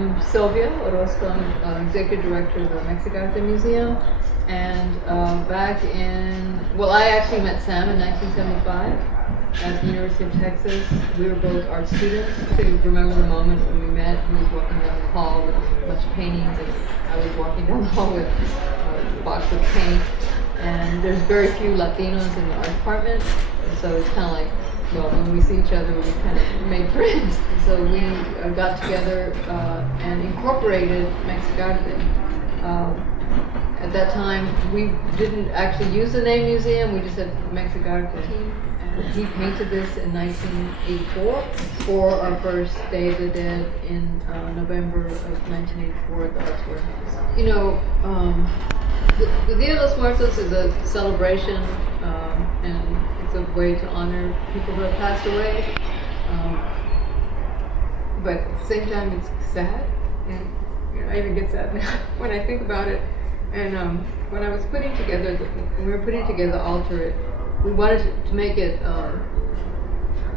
I'm Sylvia Orozco, I'm Executive Director of the Mexic-Arte Museum. And I actually met Sam in 1975 at the University of Texas. We were both art students. I remember the moment when we met. He was walking down the hall with a bunch of paintings, and I was walking down the hall with a box of paint. And there's very few Latinos in the art department, and so it's kind of like, well, when we see each other, we kind of made friends. So we got together and incorporated Mexic-Arte. At that time, we didn't actually use the name museum, we just said Mexic-Arte. And he painted this in 1984 for our first Day of the Dead in November of 1984 at the Arts Warehouse. You know, the Dia de los Muertos is a celebration, and it's a way to honor people who have passed away. But at the same time, it's sad, and I even get sad now when I think about it. And when I was putting together, when we were putting together the altar, we wanted to make it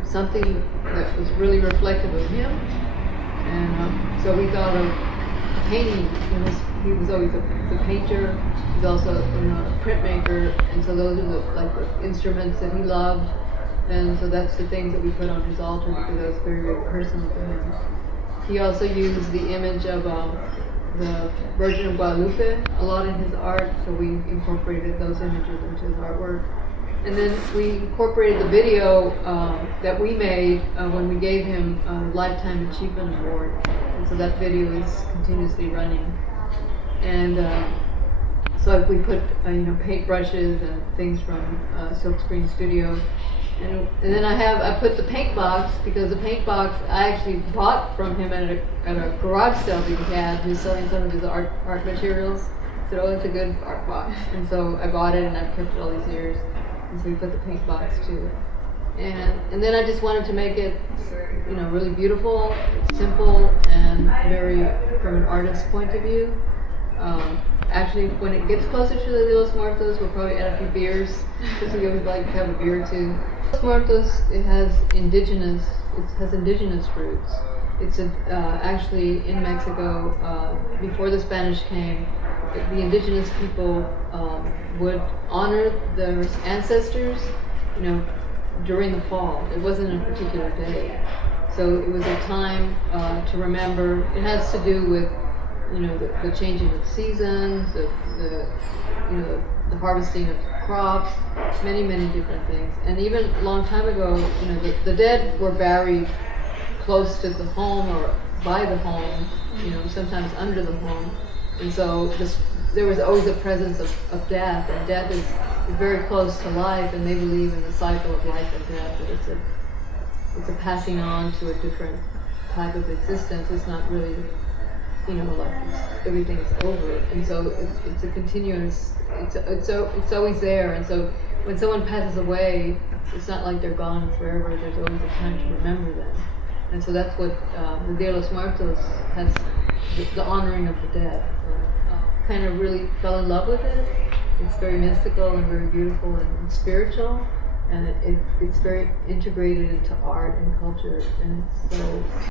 something that was really reflective of him. And so we thought of painting. He was always a painter. He's also a printmaker, and so those are the instruments that he loved. And so that's the things that we put on his altar because that was very, very personal to him. He also used the image of the Virgin of Guadalupe a lot in his art, so we incorporated those images into his artwork. And then we incorporated the video that we made when we gave him a Lifetime Achievement Award. And so that video is continuously running. And so we put paint brushes and things from Silkscreen Studio. And then I put the paint box, because the paint box I actually bought from him at a garage sale that he had. He was selling some of his art materials. I said, oh, it's a good art box. And so I bought it and I've kept it all these years. And so we put the paint box to it. And then I just wanted to make it, really beautiful, simple, and very from an artist's point of view. Actually, when it gets closer to the Dia de los Muertos, we'll probably add a few beers, because we always like to have a beer or two. Los Muertos, it has indigenous roots. It's actually in Mexico, before the Spanish came, the indigenous people would honor their ancestors, during the fall. It wasn't a particular day. So it was a time to remember. It has to do with the changing of seasons, the harvesting of crops, many different things. And even a long time ago, the dead were buried close to the home or by the home, sometimes under the home. And so there was always a presence of death, and death is very close to life, and they believe in the cycle of life and death, that it's a passing on to a different type of existence. It's not really everything's over, and so it's a continuous. It's always there, and so when someone passes away, it's not like they're gone forever. There's always a time to remember them, and so that's what the Dia de los Muertos has, the honoring of the dead. So, kind of really fell in love with it. It's very mystical and very beautiful and spiritual, and it's very integrated into art and culture, and so.